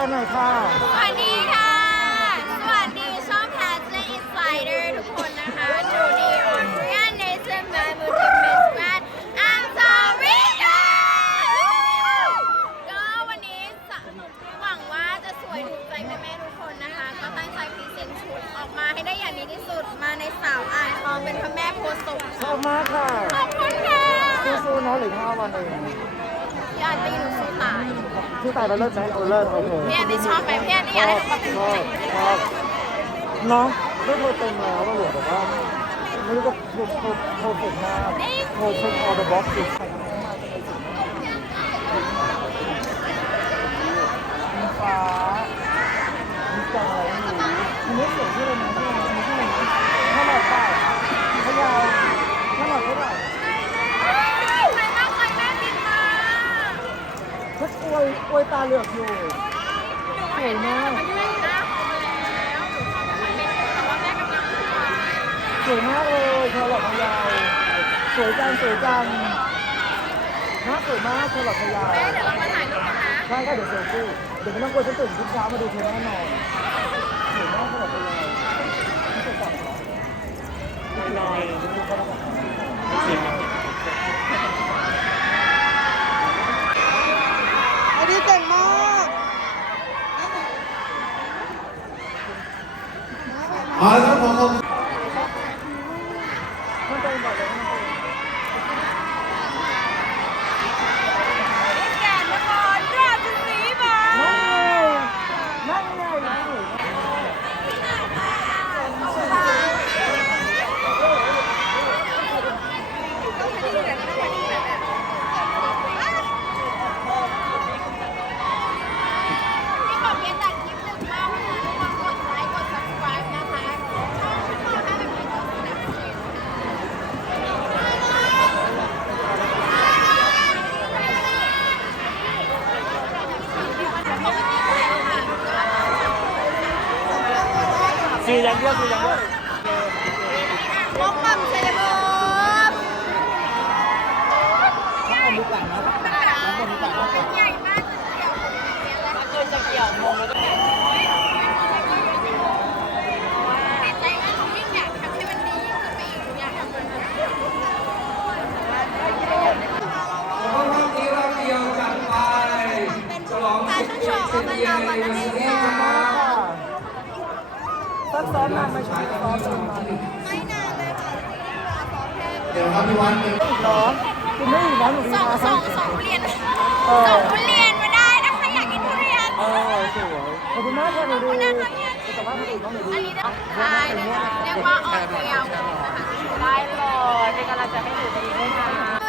นแฟนหน่อยค่ะ สวัสดีค่ะ สวัสดีช่อง h a s l e Insider ทุกคนนะคะจูดีออนเรียนเนเซนมามูทิมิสแกรนอัมซอรี่ก็วันนี้สหวังว่าจะสวยถูกใจแม่ๆทุกคนนะคะ ก็ตั้งใจพรีเซนต์ชุดออกมาให้ได้อย่างดีที่สุดมาในสาวอ่างทองเป็นพระแม่โพธิ์ศพชอบมากค่ะ ขอบคุณค่ะสู้ๆเนาะเหลือห้าวันเองยอดตีหนู สู้ตายที่ตายเราเลิศไหมเอาเลิศโอเคพี่อันนี้ชอบไหมพี่อันนี้อยากให้หนูมาเป็นชผู้อบจัดชอบเนาะไม่เคยเต็มแล้วก็เหลือแบบว่าไม่รู้จะโทรโทรโทรเก่งมากโทรเช็คออเดอร์บ็อกซ์สิมีฟ้ามีใจมีเนื้อเสียงที่อะไรนะที่อะไรนะที่อะไรนะถ้าหลอดเปล่าพยาวถ้าหลอดเท่าไหร่ ใครบ้างใครแม่บินมา ชัก อวยอวยตาเหลือกอยู่สวยมากสวยมากเลยเธอหลอดพยาวสวยจังสวยจังฮะสวยมากเธอหลอดพยาวเดี๋ยวเรามาถ่ายรูปกันนะใช่ค่ะเดี๋ยวเซลฟี่เดี๋ยวไม่ต้องกลัวฉันตื่นทุกเช้ามาดูเธอแน่นอนสวยมากเธอหลอดพยาวไม่เคยจับเหรอลอยดูเขาแล้วกันอันนี้แต่งมาก เอาละครับขอขอบ มันเป็นแบบไหนมันเป็น แก่นครราชสีมา นั่งไงนั่งไงนั่งไง พี่ขอเพียงแต่คลิปหนึ่งมากนะคะทุกคนกดไลค์กด subscribe นะคะช่องช่องให้เป็นกดสนับสนุน สีอย่างเดียวสีอย่างเดียว มองมั่มเซเลบม ต้องมีแต่งนะต้องมีแต่งนะ ใหญ่มากเกินจะเกี่ยวมองแล้วก็ติดใจมากหนูยิ่งอยากทำให้มันดียิ่งขึ้นไปอีกหนูอยากทำมัน ขอบคุณที่เราเดียวจัดไปฉลอง แฟชั่นโชว์เอามาลองวันนั้นเองค่ะ ซักซ้อมนานไหมใช่ซ้อมนานไหม ไม่นาน เลยค่ะเดี๋ยวครับพี่วันหนึ่งอีกเหรอคุณไม่อีกแล้วหนูสองส่สั่งส่งทุเรียนส่งทุเรียนมาได้นะคะอยากกินทุเรียนเออสวยขอบคุณมากค่ะหนูดูแต่ว่าคนอื่นต้องหนูดูอันนี้ได้เลยค่ะเรียกว่าออกเรียวได้เลยเป็นกำลังใจให้หนูดีด้วยนะ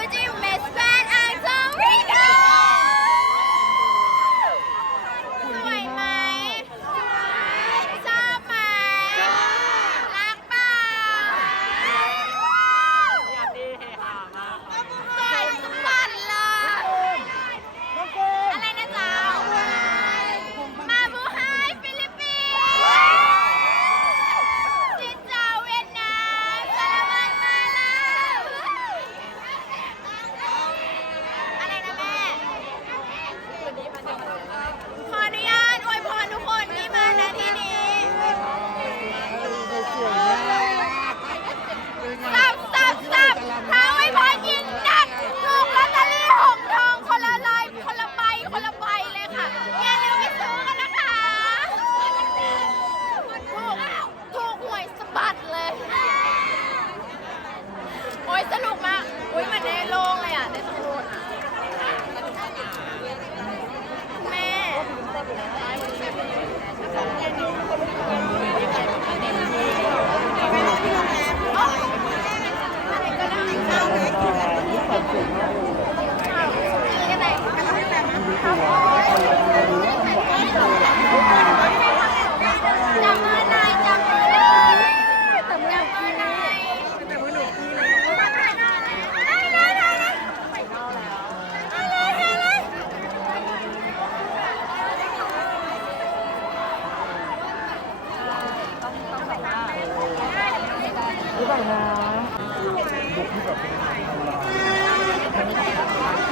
นะ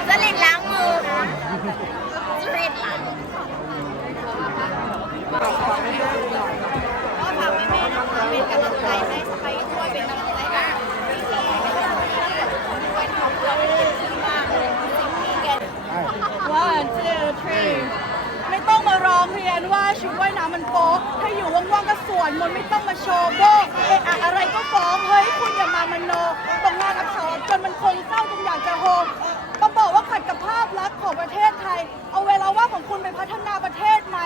จะเล่นล้างมือจะเล่นล้างก็ฝากแม่ๆนะคะเป็นกำลังใจให้สไปด้วยเป็นกำลังใจให้พี่ทีนกำลังนดขอบคุที่มากเลยสิ่งที่แก one two three ไม่ต้องมาร้องเรียว่าชุดว่ายน้ำมันโป๊ะถ้าอยู่ว่างๆก็สวนมนต์ไม่ต้องมาโชว์โบกเออะอะไรก็ องเฮ้ยคุณอย่ามามโนตกงานอักษรจนมันคงเศร้าจนอยากจะโฮมมาบอกว่าขัดกับภาพลักษณ์ของประเทศไทย เอาเวลาว่างของคุณไปพัฒนาประเทศไหม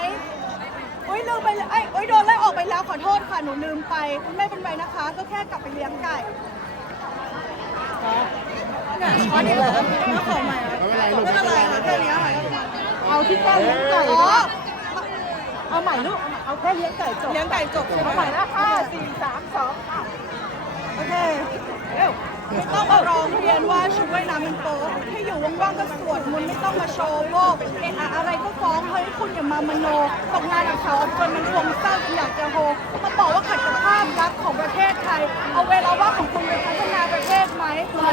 อุ้ยลืมไปเลยไอ้ยอุ้ยโดนไล่ออกไปแล้วขอโทษค่ะหนูลืมไปไม่เป็นไรนะคะ ก็แค่กลับไปเลี้ยงไก่เนี่ยอ๋อนี่ก็ขอใหม่ไม่เป็นไรไม่เป็นไรค่ะแค่นี้ค่ะเอาที่แค่เลี้ยงไก่อ๋อเอาใหม่ลูกเอาแค่เลี้ยงไก่จบเลี้ยงไก่จบใช่ไหมเอาใหม่นะห้าสี่สามสองโอ เคไม่ต้องมาร้องเรียนว่าชุดว่ายน้ำมันโป๊ะให้อยู่ว่างๆก็สวดมนต์ไม่ต้องมาโชว์โลกเอะอะอะไรก็ฟ้องเฮ้ยคุณอย่ามามโนตกงานอักษรจนมันคงเศร้าอยากจะโฮมาบอกว่าขัดกับภาพลักษณ์ของประเทศไทย เอาเวลาว่างของคุณไปพัฒนาประเทศไหม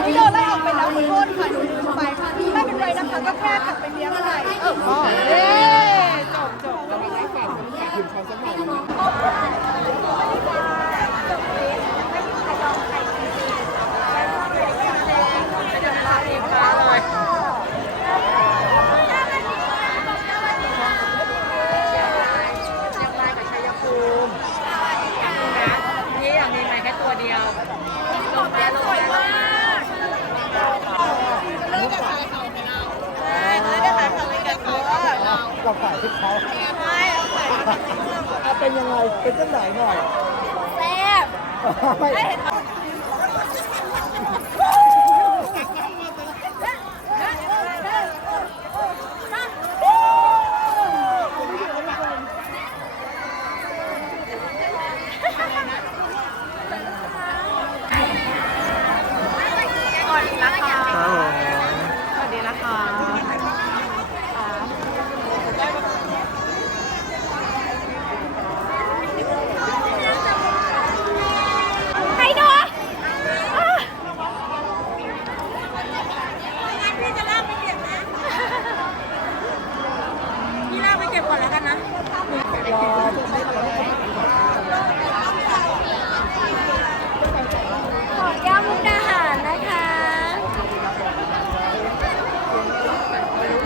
ที่โดนไล่ออกไปแล้วขอโทษค่ะหนูลืมไปไม่เป็นไรนะคะก็แค่กลับไปเลี้ยงไก่เออเย้จบจบนี่อยากมีไม้แค่ตัวเดียว ขอบคุณสวยมาก เลิกกับใครเขาไปแล้วใช่เลิกกับใครเขาไปกันเขาว่า เราขายที่เขาไม่เอาใส่เอาเป็นยังไงเป็นจังไหนหน่อยแซ่บไม่เห็นไหมอนนะคะ ครับผม สวัสดีนะคะ ให้ดูอะพี่จะลากไปเก็บนะ พี่ลากไปเก็บก่อนแล้วกันนะ ขอแก้วมุกดาหารนะคะ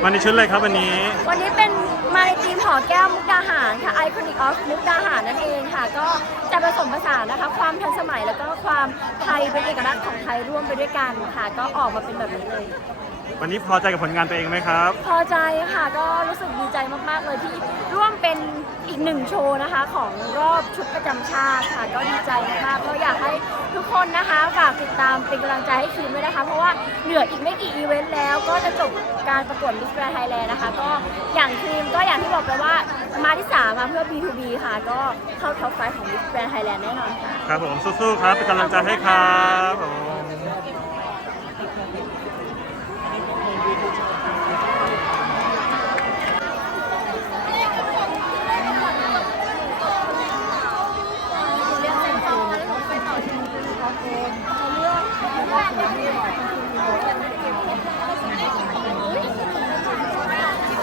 วันนี้ ชุดอะไรครับวันนี้ วันนี้เป็นมาในทีมหอแก้วมุกดาหารค่ะไอคอนิกออฟมุกดาหารนั่นเองค่ะ ก็จะผสมผสานนะคะ ความทันสมัยแล้วก็ความไทยเป็นเอกลักษณ์ของไทยร่วมไปด้วยกันค่ะ ก็ออกมาเป็นแบบนี้เลย วันนี้พอใจกับผลงานตัวเองไหมครับ พอใจค่ะก็รู้สึกดีใจมาก ๆ เลยที่ร่วมเป็นอีกหนึ่งโชว์นะคะ ของรอบชุดประจำชาติค่ะ ก็ดีใจมากๆก็อยากให้ทุกคนนะคะฝากติดตามเป็นกำลังใจให้ครีมด้วยนะคะ เพราะว่าเหลืออีกไม่กี่อีเวนต์แล้วก็จะจบการประกวดมิสแกรนไทยแลนด์นะคะ ก็อย่างครีมก็อย่างที่บอกไปว่ามาที่3มาเพื่อ B2B ค่ะ ก็เข้าท็อปไฟของมิสแกรนไทยแลนด์แน่นอนค่ะ ครับผมสู้ๆครับเป็นกำลังใจให้ครับผม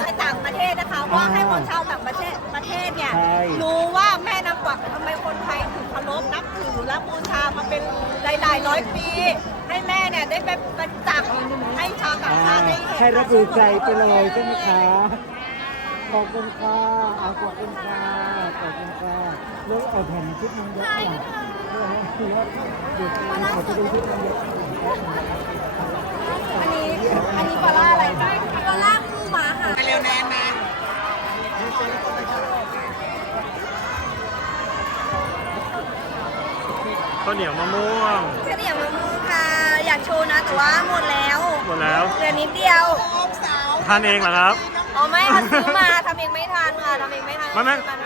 ในต่างประเทศนะคะ ว่าให้คนชาวต่างประเทศประเทศเนี่ยใช่ รู้ว่าแม่นางกวักทำไมคนไทยถึงเคารพนับถือและบูชามาเป็นหลายๆร้อยปี ให้แม่เนี่ยได้ไปประจักษ์ให้ชาวต่างชาติได้เห็นให้รับรู้ใจไปเลยใช่ไหมคะขอบคุณค่ะเอาขอบคุณค่ะขอบคุณค่ะเรื่องเอาแผ่นชุดมันเยอะกว่าเรื่องนี้คือว่าเด็กเขาจะดูชุดมันเยอะอันนี้อันนี้ปลาล่าอะไรปลาล่าคู่หมาค่ะเร็วแน่นะ ข้าวเหนียวมะม่วงเฉลี่ยมะม่วงค่ะอยากโชว์นะแต่ว่าหมดแล้วหมดแล้วเหลือนิดเดียวทานเองเหรอครับอ๋อไม่ค่ะซื้อมาทำเองไม่ทานค่ะทำเองไม่ทานไม่ไม่ซื้อาทาน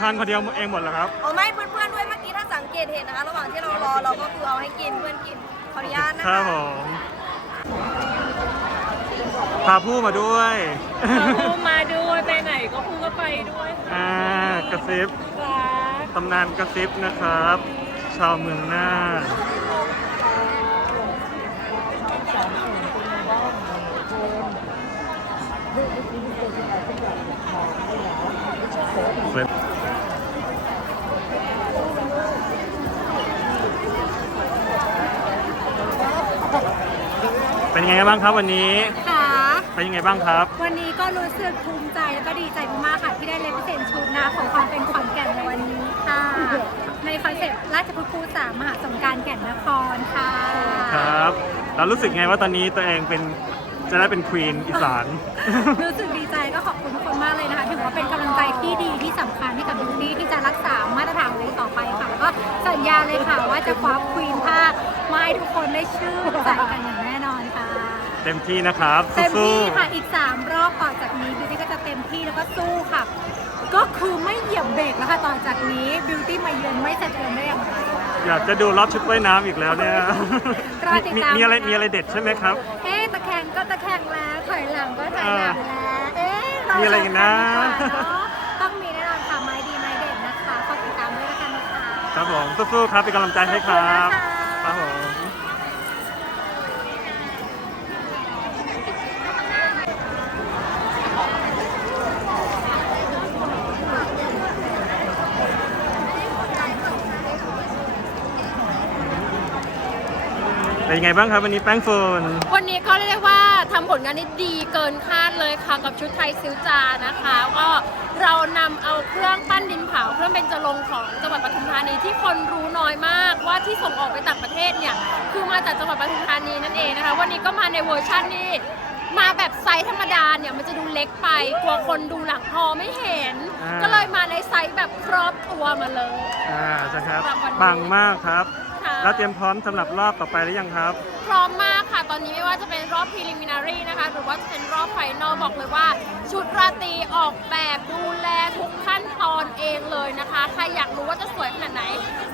ทานคนเดียวเองหมดเหรอครับอ๋อไม่เพื่อนๆด้วยเมื่อกี้ถ้าสังเกตเห็นนะคะระหว่างที่เรารอเราก็คือเอาให้กินเพื่อนกินขออนุญาตนะครัคะบผมพาผู้มาด้วยพูดมาด้วยไปไหนก็พูดก็ไปด้วยอ่ากระซิบรักตำนานกระซิบนะครับ ชาวเมืองน่านเสร็จเป็นไงบ้างครับวันนี้ ค่ะ เป็นยังไงบ้างครับ วันนี้ก็รู้สึกภูมิใจแล้วก็ดีใจมากๆค่ะที่ได้เลเวอเซนชุดนะของความเป็นขอนแก่นในวันนี้ค่ะ ในคอนเซ็ปต์ราชพุทธภูษามหาสงกรารแก่นนครค่ะครับเรารู้สึกไงว่าตอนนี้ตัวเองเป็นจะได้เป็นควีนอีสาน รู้สึกดีใจก็ขอบคุณทุกคนมากเลยนะคะถือว่าเป็นกำลังใจที่ดีที่สำคัญให้กับบิวตี้ที่จะรักษามาตรฐานเลยต่อไปค่ะ แล้วก็สัญญาเลยค่ะว่าจะคว้าควีนผ้ามาให้ทุกคนได้ชื่นใจกันอย่างแน่นอนค่ะ เต็มที่นะครับ เต็มสู้ที่ค่ะอีก 3 รอบต่อจากนี้บิวตี้ก็จะเต็มที่แล้วก็สู้ค่ะ ก็คือไม่เหยียบเบรกแล้วค่ะต่อจากนี้บิวตี้มาเยือนไม่สะเทือนได้อย่างไรๆอยากจะดูรอบชุดว่ายน้ำอีกแล้วเนี่ยรอติดมีตามมีอะไรนะคะมีอะไรเด็ดใช่ไหมครับ เอ๊ะตะแคงก็ตะแคงแล้วถอยหลังก็ถอยหลังแล้วเอ๊ะเามีอะไรอีกนะชมกัดีกว่าเนอะต้องมีแน่นอนค่ะไม้ดีไม้เด็ดนะคะฝากติดตามด้วยแล้วกันนะคะ ครับผมสู้ๆครับเป็นกำลังใจให้ครับขอบคุณนะคะ ครับผม เป็นยังไงบ้างครับวันนี้แป้งโฟนวันนี้ก็เรียกได้ว่าทำผลงานได้ดีเกินคาดเลยค่ะกับชุดไทยซิวจานะคะก็เรานำเอาเครื่องปั้นดินเผาเครื่องเบญจรงค์ของจังหวัดปทุมธานีที่คนรู้น้อยมากว่าที่ส่งออกไปต่างประเทศเนี่ยคือมาจากจังหวัดปทุมธานีนั่นเองนะคะ วันนี้ก็มาในเวอร์ชันนี้มาแบบไซส์ธรรมดาเนี่ยมันจะดูเล็กไปกลัวคนดูหลังพอไม่เห็นอ่าก็เลยมาในไซส์แบบครอบตัวมาเลย อ่าใช่ครับสำหรับวันนี้ปังมากครับค่ะ แล้วเตรียมพร้อมสำหรับรอบต่อไปหรือยังครับ พร้อมมากค่ะ ตอนนี้ไม่ว่าจะเป็นรอบ preliminary นะคะ หรือว่าจะเป็นรอบ final บอกเลยว่า ชุดราตรีออกแบบดูแลทุกขั้นตอนเองเลยนะคะ ใครอยากรู้ว่าจะสวยขนาดไหน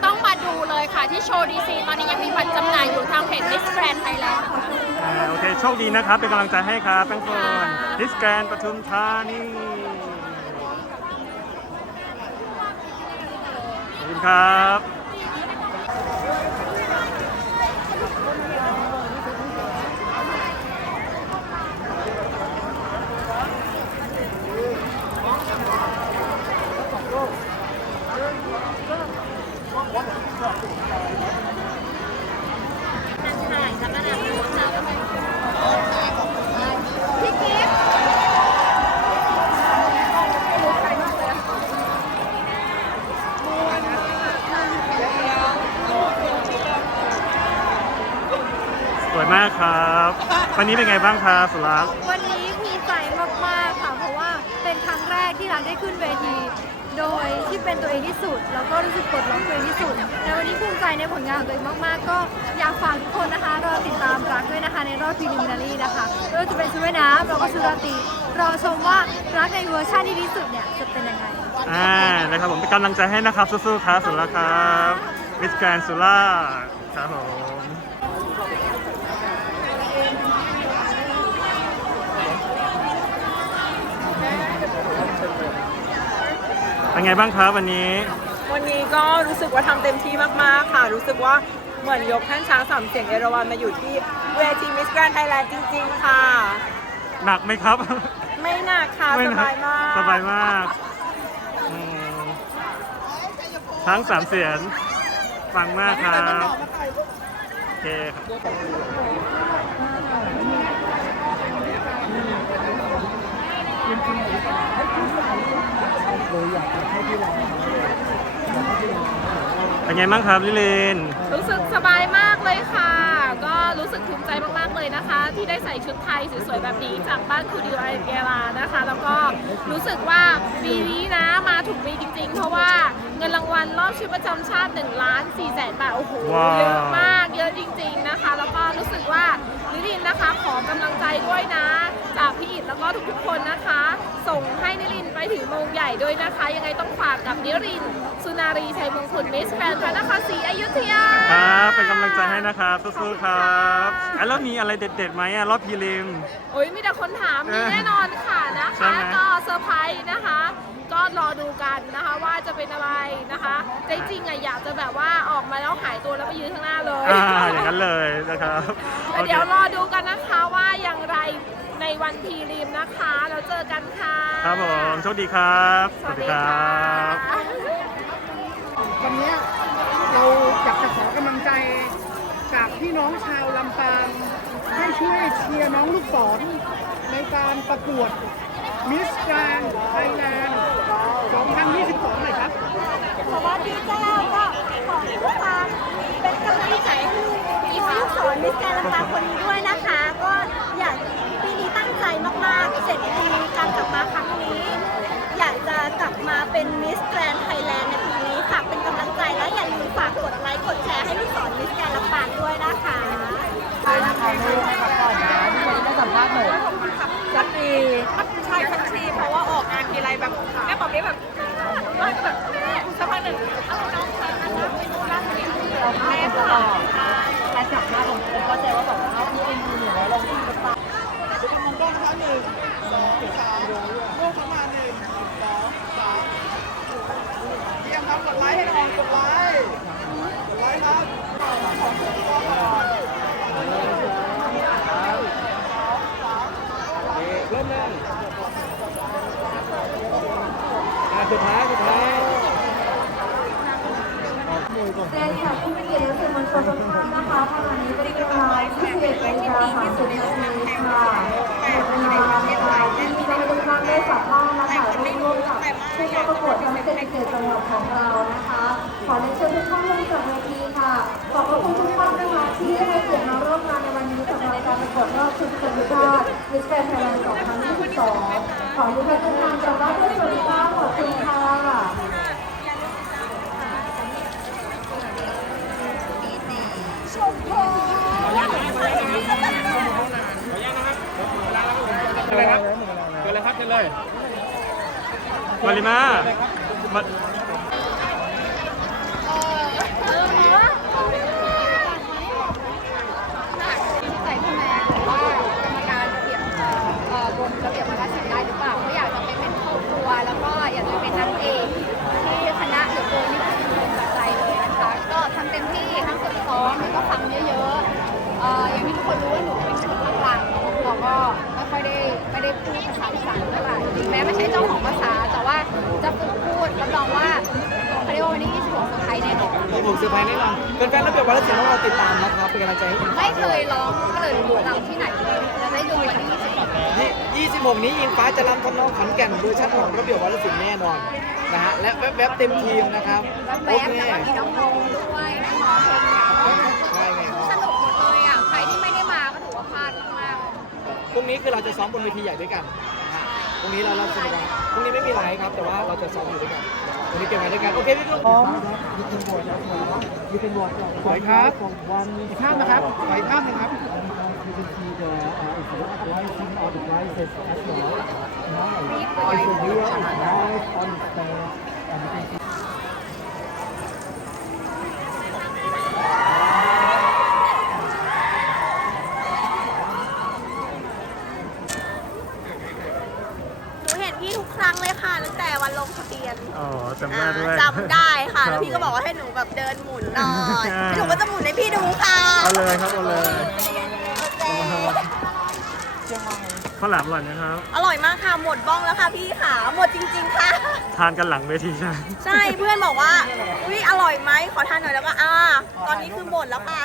ต้องมาดูเลยค่ะที่โชว์ดีซีตอนนี้ยังมีบัตรจำหน่ายอยู่ทางเพจ Miss Grand Thailand ค่ะ อ่าโอเค โชคดีนะครับ เป็นกำลังใจให้ครับแป้งโฟนค่ะดิสแกนปทุมธานีขอบคุณครับ สวยมากครับ วันนี้เป็นไงบ้างครับสุรักษ์ วันนี้มิใจมากๆค่ะ เพราะว่าเป็นครั้งแรกที่รักได้ขึ้นเวที โดยที่เป็นตัวเองที่สุด แล้วก็รู้สึกปลดล็อกตัวเองที่สุดในวันนี้ภูมิใจในผลงานของตัวเองมาก ๆ ก็อยากฝากทุกคนนะคะรอติดตามรักด้วยนะคะในรอบพรีลิมินารีนะคะไม่ว่าจะเป็นชุดว่ายน้ำแล้วก็ชุดราตรีรอชมว่ารักในเวอร์ชันที่ดีที่สุดเนี่ยจะเป็นยังไงอ่านะครับผมเป็นกำลังใจให้นะครับสู้ๆครับสุรักษ์ครับมิสแกรนสุราครับผม เป็นไงบ้างครับวันนี้ วันนี้ก็รู้สึกว่าทำเต็มที่มาก ๆ ค่ะ รู้สึกว่าเหมือนยกท่านช้างสามเสียงเอราวัณมาอยู่ที่เวทีมิสแกรนไทยแลนด์จริง ๆ ค่ะ หนักไหมครับ ไม่หนักค่ะไม่สหนับายมากสบายมากอืมทั้งสามเสียงฟังมากครับโอเคครับ เลยอยากจะให้พี่ลองเป็นไงบ้างครับลิลินรู้สึกสบายมากเลยค่ะ ก็รู้สึกภูมิใจมากๆเลยนะคะ ที่ได้ใส่ชุดไทยสวยๆแบบนี้จากบ้านคูดิวไอเกลานะคะ แล้วก็รู้สึกว่าปีนี้นะมาถูกปีจริงๆ เพราะว่าเงินรางวัลรอบชุดประจำชาติ1ล้าน4แสนบาท โอ้โหว้าวเยอะมาก เยอะจริง ๆนะคะ แล้วก็รู้สึกว่าลิลินนะคะ ขอกำลังใจด้วยนะ จากพี่อิดแล้วก็ทุกๆคนนะคะ ส่งให้นิลินไปถึงมงใหญ่ด้วยนะคะ ยังไงต้องฝากกับนิรินทร์สุนารีชัยมงคลมิสแกรนด์พระนครศรีอยุธยาครับเป็นกำลังใจให้นะครับสู้ๆครับอะแล้วมีอะไรเด็ดๆไหมอะรอบพรีลิม โอ้ยมีแต่คนถามเอมีอแน่นอนค่ะนะใช่คะ ไหม ก็เซอร์ไพรส์นะคะ ก็รอดูกันนะคะว่าจะเป็นอะไรนะคะแต่จริงๆอะอยากจะแบบว่าออกมาแล้วหายตัวแล้วไปยืนข้างหน้าเลย อ่าอย่างนั้นเลยนะครับแต่เดี๋ยวรอดูกันนะคะว่าอย่างไรใน วันพีริมนะคะ แล้วเจอกันค่ะ ครับผมโชคดีครับ สวัสดีค่ะวันเนี้ยเราอยากจะขอกำลังใจจากพี่น้องชาวลำปางให้ช่วยเชียร์น้องลูกศรในการประกวดมิสแกรนไทยแลนด์2022หน่อยครับสวัสดีเจ้าก็ขอทุกท่านเป็นกำลังใจให้ลูกสอนมิสแกรนด์ลำปางคนนี้ด้วยนะคะ ก็อยากปีนี้ตั้งใจมากๆเสร็จปีการกลับมาครั้งนี้ อยากจะกลับมา เป็นมิสแกรนด์ไทยแลนด์ในปีนี้ฝากเป็นกำลังใจและอย่าลืมฝากกดไลค์ กดแชร์ให้ลูกศรมิสแกรนด์ลำปางด้วยนะคะสักทีใช่สักทีเพราะว่าออกงานทีไรแบบแม่บอกนี้แบบแบบแม่สักพักหนึ่งเอาน้องชายมารับไปดูร้านนี้แม่ตลอดการจับมาผมเข้าใจว่าแบบเขาที่เอ็นดูอยู่แล้วลงที่ตา มองกล้องนะคะหนึ่งสองสามลูกเข้ามาหนึ่งสองสามเตรียมครับ กดไลค์ให้น้องกดไลค์กดไลค์ครับ เริ่มเลยอะสุดท้ายสุดท้ายออกมวยก่อน แฟนคลับผู้มีเกียรติและสื่อมวลชนทุกท่านนะคะขณะนี้เป็นเวลา21นาฬิกา30นาทีค่ะหมดเวลาค่ะที่มีท่านทุกท่านได้สัมภาษณ์นะคะร่วมกับผู้เข้าประกวดทั้งเป็นเกียรติจังหวัดของเรานะคะ ขอเรียนเชิญทุกท่านลงจากเวทีค่ะ ขอบพระคุณทุกท่านนะคะที่ให้เกียรติมาร่วมงานในวันนี้สำหรับการประกวดรอบชุดสัญชาติมิสแกรนด์ ไทยแลนด์2022 ขอทุกท่านทุกท่านกลับบ้านด้วยสวัสดิภาพขอบคุณค่ะเชิญเลยครับเชิญเลยครับเชิญเลยมาริมา เซอร์ไพรส์แน่นอนเป็นแฟนระเบียบวัฒนศิลป์ต้องรอติดตามนะครับเป็นกำลังใจให้ผมไม่เคยร้องก็เลยรู้รำที่ไหนเลยจะได้ดูวันที่26ที่26 นี้อิงฟ้าจะรำทำนองขอนแก่นเวอร์ชันของระเบียบวัฒนศิลป์แน่นอนนะฮะและแวบๆเต็มทีมนะครับแวโอบเคๆแล้วก็มีน้องๆด้วยน้องๆคนเนี่ยใช่ไงสนุกหมดเลยอะใครที่ไม่ได้มาก็ถือว่าพลาดมากพรุ่งนี้คือเราจะซ้อมบนเวทีใหญ่ด้วยกันนะฮะพรุ่งนี้เราเราสนุกกันพรุ่งนี้ไม่มีไลฟ์ครับแต่ว่าเราจะซ้อมอยู่ด้วยกัน วันนี้เก็บไว้ด้วยกัน โอเคพี่ลูกพร้อมยูเป็นบอร์ดยูเป็นบอร์ดสวยครับอีกภาพนะครับขออีกภาพหนึงครับ You can see the uh, it's rising all the prices as well. Now, it's a real live on stage, and you can see หนูเห็นพี่ทุกครั้งเลยค่ะตั้งแต่วั นลงทะเบียนอ๋อจำได้ด้วย จำได้ค่ะครัแล้บวพี่ก็บอกว่าให้หนูแบบเดินหมุนหน่อยอ่า หนูก็จะหมุนให้พี่ดูค่ะเอาเลยครับเอาเลยโอเคข้าวหลามอร่อยนะครับ อร่อยมากค่ะ หมดบ้องแล้วค่ะพี่ค่ะ หมดจริง ๆ ค่ะ ทานกันหลังเวทีใช่ไหมใช่เพื่อนบอกว่าอุ้ยอร่อยไหมขอทานหน่อยแล้วก็อ่า ตอนนี้คือหมดแล้วค่ะ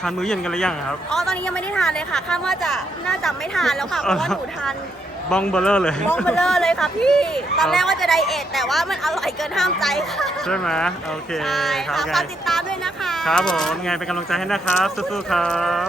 ทานมื้อเย็นกันหรือยังครับ อ๋อ ตอนนี้ยังไม่ได้ทานเลยค่ะ คาดว่าจะน่าจะไม่ทานแล้วค่ะ เพราะว่าหนูทาน บ้องเบลเลอร์เลยบ้องเบลเลอร์เลยค่ะพี่ ตอนแรกว่าจะไดเอทแต่ว่ามันอร่อยเกินห้ามใจค่ะใช่ไหมโอเคใช่ครับค่ะไงฝากติดตามด้วยนะคะ ครับผมไงเป็นกำลังใจให้นะครับสู้ๆครับ